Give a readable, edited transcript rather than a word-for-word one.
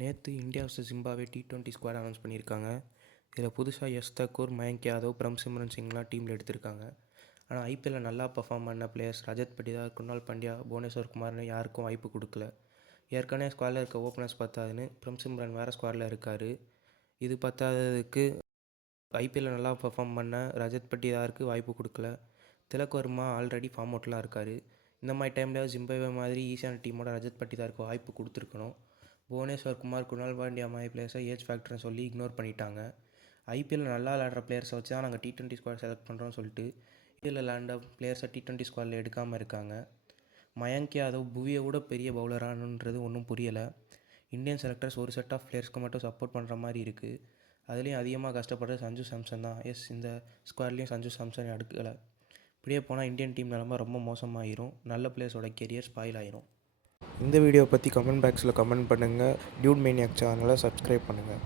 நேற்று India vs Zimbabwe T20 squad announce பண்ணியிருக்காங்க. இதில் புதுசாக யஷ் தக்கூர், மயங்க் யாதவ், பிரம்சிம்ரன் சிங்லாம் டீமில் எடுத்திருக்காங்க. ஆனால் ஐபிஎல்லில் நல்லா பர்ஃபார்ம் பண்ண பிளேயர்ஸ் ரஜத் பட்டிதார், குணால் பாண்டியா, புவனேஸ்வர் குமார்னு யாருக்கும் வாய்ப்பு கொடுக்கல. ஏற்கனவே ஸ்குவாடில் இருக்க ஓப்பனர்ஸ் பத்தாதுன்னு பிரம்சிம்ரன் வேறு ஸ்குவாடில் இருக்கார். இது பத்தாததுக்கு ஐபிஎல்லில் நல்லா பர்ஃபார்ம் பண்ண ரஜத் பட்டிதாருக்கு வாய்ப்பு கொடுக்கல. திலக் வர்மா ஆல்ரெடி ஃபார்ம் அவுட்லாம் இருக்கார். இந்த மாதிரி டைமில் ஜிம்பாப்வே மாதிரி ஈஸியான டீமோட ரஜத் பட்டிதாருக்கு வாய்ப்பு கொடுத்துருக்கணும். புவனேஸ்வர் குமார், குணால் பாண்டியா மாதிரி பிளேயர்ஸை ஏஜ் ஃபேக்டர்னு சொல்லி இக்னோர் பண்ணிட்டாங்க. ஐபிஎல்லில் நல்லா விளையாடுற பிளேயர்ஸை வச்சு தான் நாங்கள் T20 ஸ்குவாட் செலக்ட் பண்ணுறோம்னு சொல்லிட்டு ஐபிஎல்லில் விளையாண்ட பிளேயர்ஸை T20 ஸ்குவாடில் எடுக்காமல் இருக்காங்க. மயங்க் யாதவ் புவியை விட பெரிய பவுலரானுன்றது ஒன்றும் புரியலை. இந்தியன் செலக்டர்ஸ் ஒரு செட் ஆஃப் பிளேயர்ஸ்க்கு மட்டும் சப்போர்ட் பண்ணுற மாதிரி இருக்குது. அதுலேயும் அதிகமாக கஷ்டப்படுறது சஞ்சு சாம்சன் தான். இந்த ஸ்குவாட்லேயும் சஞ்சு சாம்சன் எடுக்கலை. இப்படியே போனால் இந்தியன் டீம் நிலமை ரொம்ப மோசமாகிடும். நல்ல பிளேயர்ஸோட கெரியர் ஸ்பாயில் ஆகிரும். இந்த வீடியோ பற்றி கமெண்ட் பாக்ஸில் கமெண்ட் பண்ணுங்கள். டியூட் மேனியாக் சேனலை சப்ஸ்கிரைப் பண்ணுங்கள்.